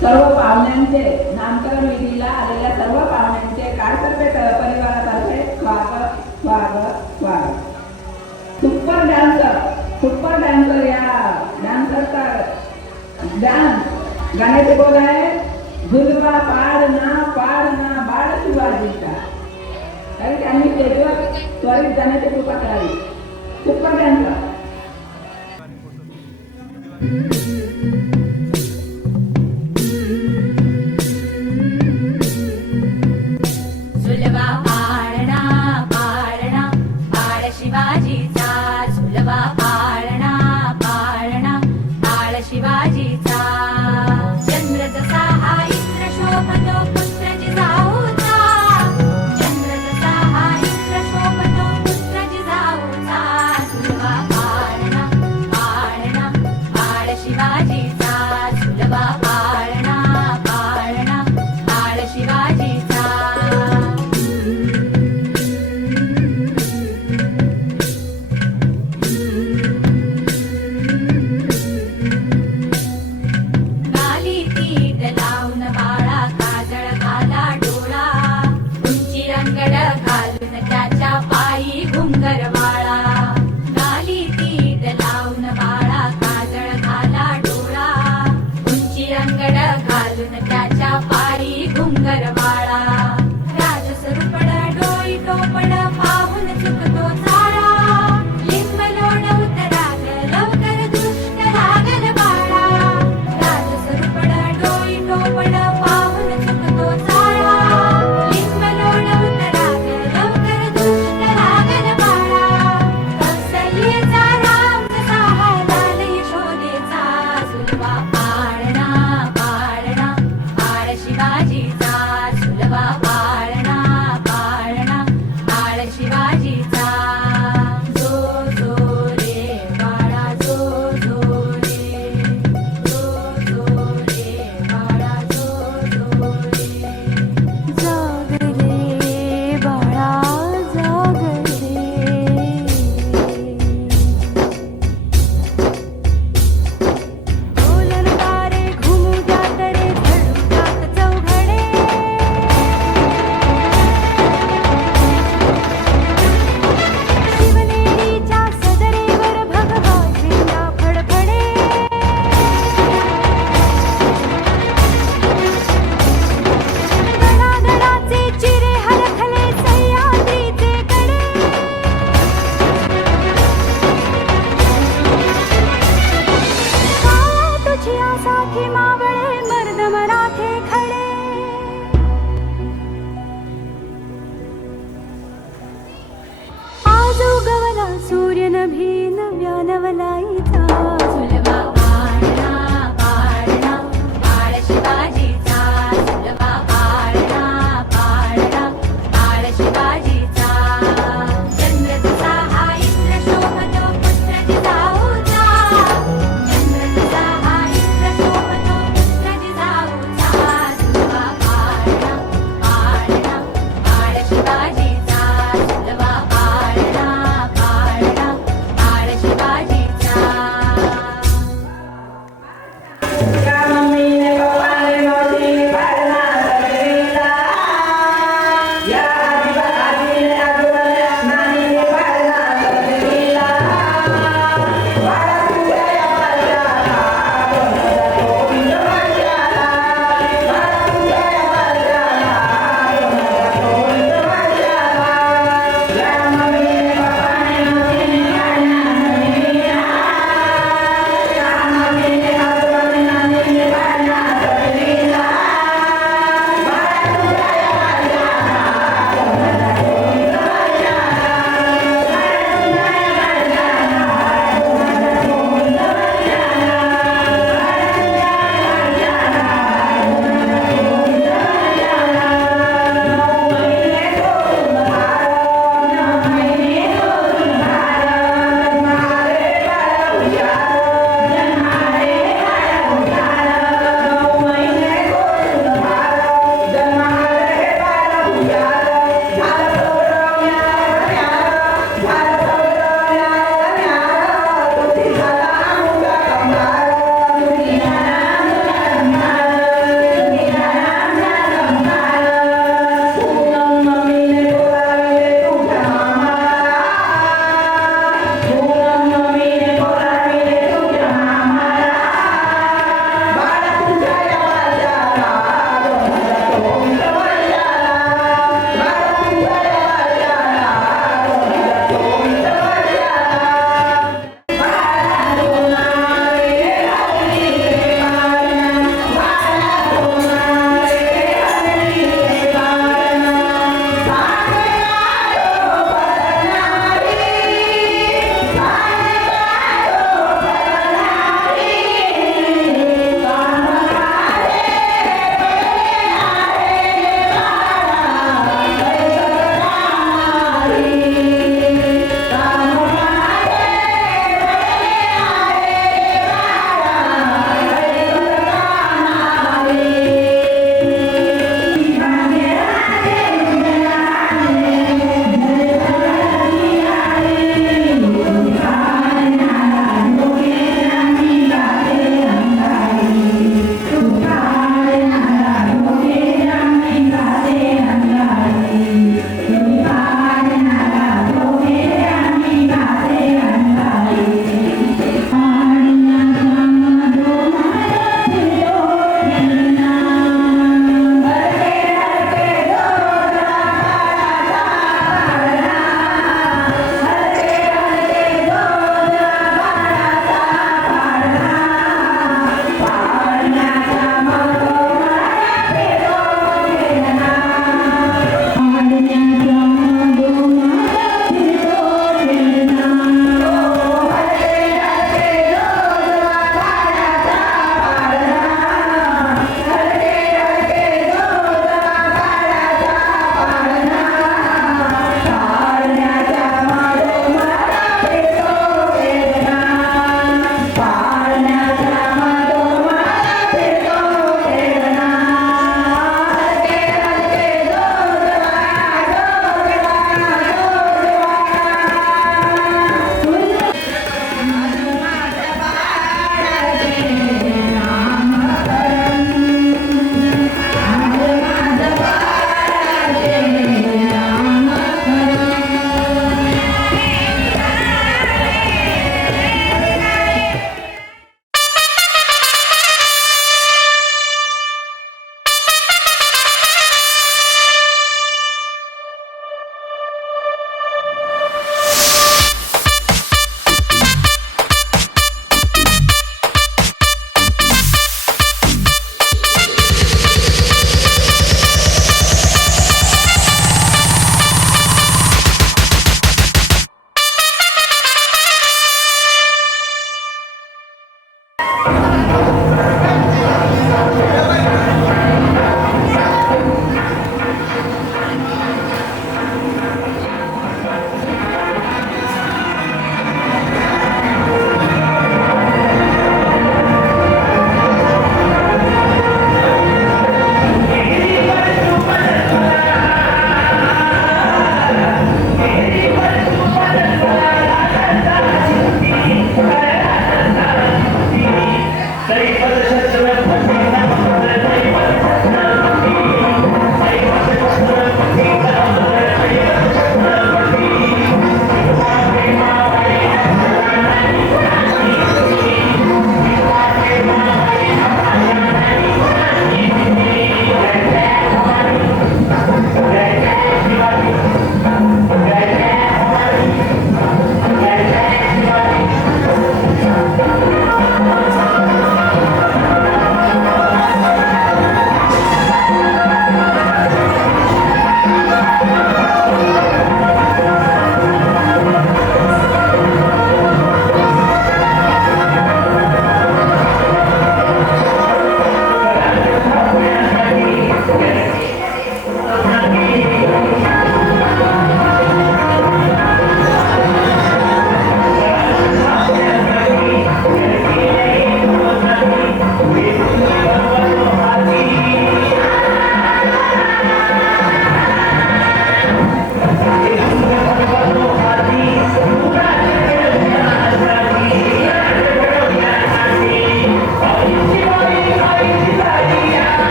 सर्व पाहुण्यांचे नामकरण विधीला आलेल्या सर्व पाहुण्यांचे काळतर्फे परिवारातर्फे स्वागत स्वागत स्वागत. सुपर डान्सर सुपर डान्सर या. डान्सरचा डान्स गाण्याचे बोल आहे झुलबा पाड ना पाड ना बाळ शिवाजीचा कारण त्यांनी त्याच्यावर त्वरित जाण्याची कृपा करावी. Super dancer Nah, Sulaba.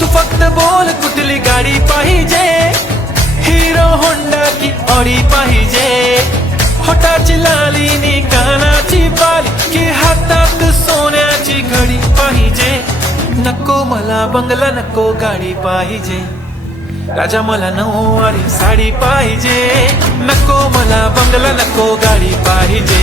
तू फक्त बोल कुठली गाडी पाहिजे? हिरो होंडा की ऑडी पाहिजे? होटाची लालीनी कानाची बाली की हातात सोन्याची घडी पाहिजे. नको मला बंगला नको गाडी पाहिजे. राजा मला नऊवारी साडी पाहिजे. नको मला बंगला नको गाडी पाहिजे.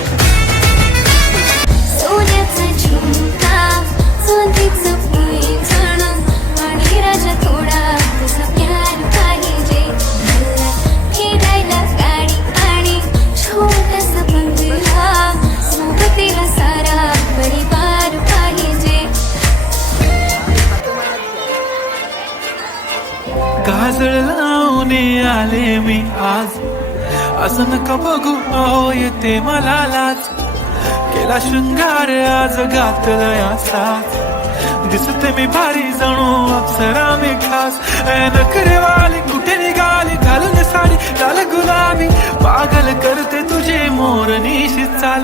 आले मी आज. असं नका बघू अहो येते मला लाज. केला शृंगार आज घातलं असाच दिसते मी भारी जणू अप्सरा मी खास. ए नखरेवाली कुठे निघाली? घालून साडी लाल गुलाबी. पागल करते तुझे मोर निशी चाल.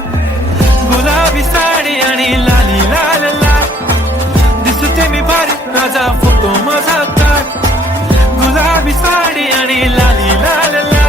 गुलाबी साडी आणि लाली लाल लाल. दिसते मी भारी राजा फोटो माझा काढ गुलाबी साडी आणि लाली लाल ला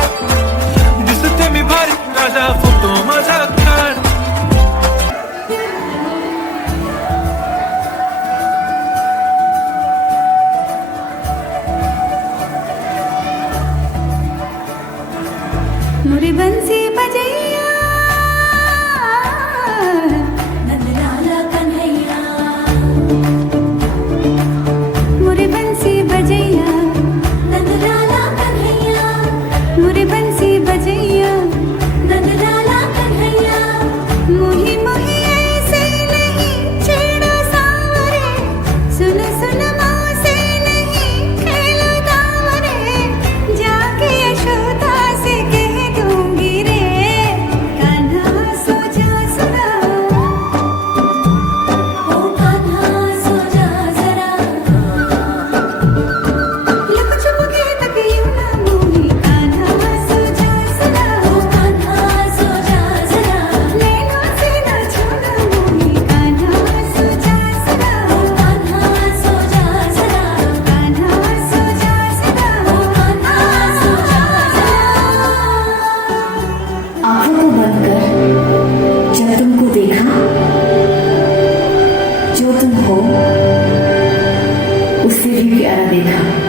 हो उससे भी प्यारा देखा